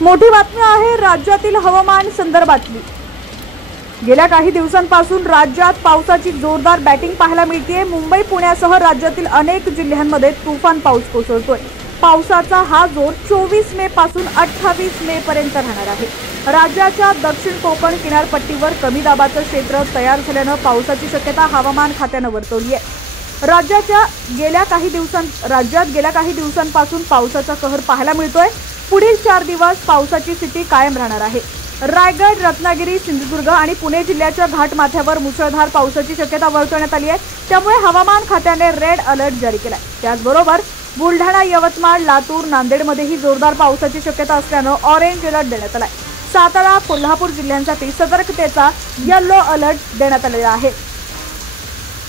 मोठी बातमी आहे राज्यातील हवामान संदर्भातली। गेल्या काही दिवसांपासून राज्यात पावसाची जोरदार बॅटिंग पाहायला मिळतेय। मुंबई पुण्यासह राज्यातील अनेक जिल्ह्यांमध्ये तुफान पाऊस कोसळतोय। पावसाचा हा जोर 24 मे पासून 28 मे पर्यंत राहणार आहे। राज्याच्या दक्षिण कोकण किनारपट्टीवर कमी दाबाचं क्षेत्र तयार झाल्यानं पावसाची शक्यता हवामान खात्यानं वर्तवली आहे। राज्यात गेल्या काही दिवसांपासून पावसाचा कहर पाहायला मिळतोय। पुढील 4 दिवस पावसाची स्थिती कायम राहणार आहे। रायगड, रत्नागिरी, सिंधुदुर्ग आणि पुणे जिल्ह्याच्या घाटमाथ्यावर मुसळधार पावसाची शक्यता वर्तवण्यात आली आहे। त्यामुळे हवामान खात्याने रेड अलर्ट जारी केलाय। त्याचबरोबर बुलढाणा, यवतमाळ, लातूर, नांदेडमध्येही जोरदार पावसाची शक्यता असल्यानं ऑरेंज अलर्ट देण्यात आलाय। सातारा, कोल्हापूर जिल्ह्यांसाठी सतर्कतेचा येलो अलर्ट देण्यात आलेला आहे।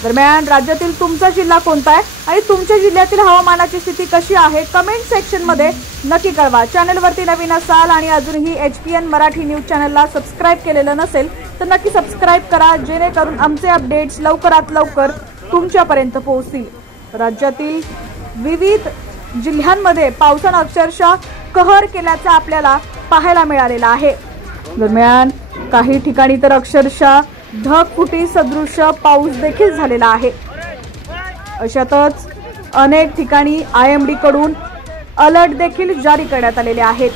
दरम्यान राज्यातील तुमचा जिल्हा कोणता आहे आणि तुमच्या जिल्ह्यातील हवामानाची स्थिती कशी आहे कमेंट सेक्शन मध्ये नक्की कळवा। चॅनलवरती नवीन असाल आणि अजूनही HPN मराठी न्यूज चॅनलला सबस्क्राइब केलेलं नसेल तर नक्की सबस्क्राइब करा, जेणेकरून आमचे अपडेट्स लवकरात लवकर तुमच्यापर्यंत पोहोचतील। राज्यातील विविध जिल्ह्यांमध्ये पावसानं अक्षरशः कहर केल्याचं आपल्याला पाहायला मिळालेलं आहे। दरम्यान काही ठिकाणी तर अक्षरशः ढगफुटी सदृश पाऊस देखील झालेला आहे। अशातच अनेक ठिकाणी IMD कडून अलर्ट देखील जारी करण्यात आलेले आहेत।